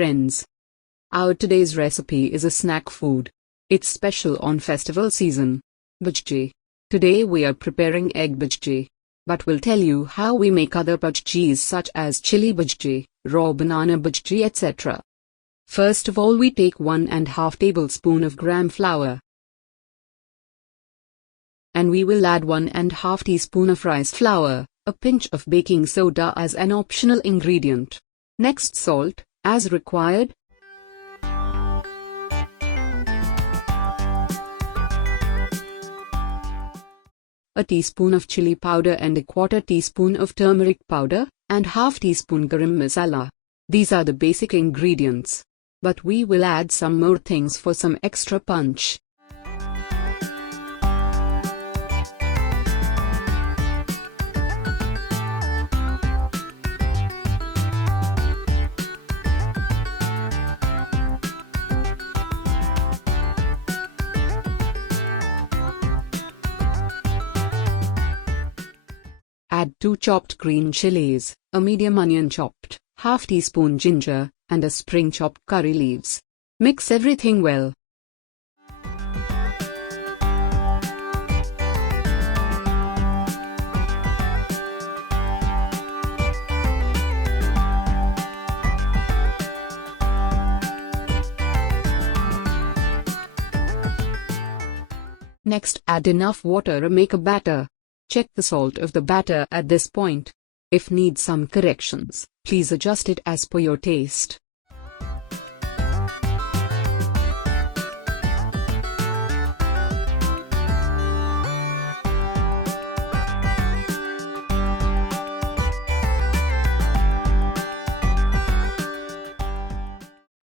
friends. Our today's recipe is a snack food. It's special on festival season. Bajji. Today we are preparing egg bajji. But we'll tell you how we make other bajjis such as chili bajji, raw banana bajji, etc. First of all, we take 1½ tablespoon of gram flour. And we will add 1½ teaspoon of rice flour, a pinch of baking soda as an optional ingredient. Next, salt, as required. A teaspoon of chili powder and a quarter teaspoon of turmeric powder, and ½ teaspoon garam masala. These are the basic ingredients. But we will add some more things for some extra punch. Add 2 chopped green chilies, a medium onion chopped, ½ teaspoon ginger, and a spring chopped curry leaves. Mix everything well. Next, add enough water to make a batter. Check the salt of the batter at this point. If needs some corrections, please adjust it as per your taste.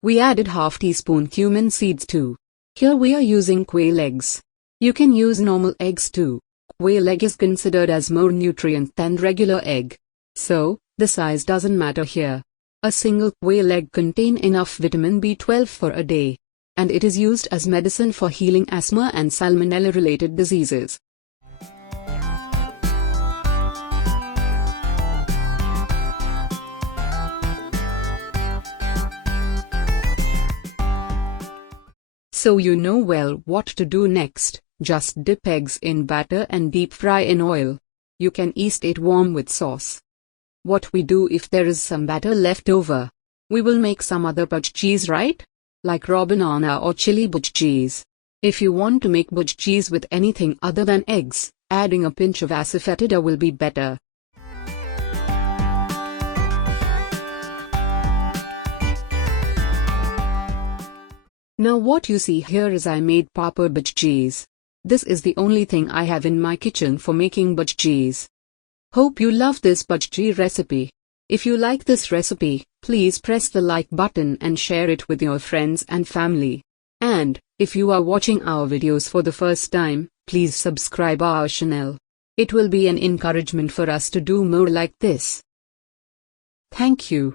We added ½ teaspoon cumin seeds too. Here we are using quail eggs. You can use normal eggs too. Quail egg is considered as more nutrient than regular egg. So, the size doesn't matter here. A single quail egg contains enough vitamin B12 for a day. And it is used as medicine for healing asthma and salmonella-related diseases. So you know well what to do next. Just dip eggs in batter and deep fry in oil. You can eat it warm with sauce. What we do if there is some batter left over? We will make some other bajjis, right? Like raw banana or chili bajjis. If you want to make bajjis with anything other than eggs, adding a pinch of asafoetida will be better. Now what you see here is I made papad bajjis. This is the only thing I have in my kitchen for making bajjis. Hope you love this bajji recipe. If you like this recipe, please press the like button and share it with your friends and family. And, if you are watching our videos for the first time, please subscribe our channel. It will be an encouragement for us to do more like this. Thank you.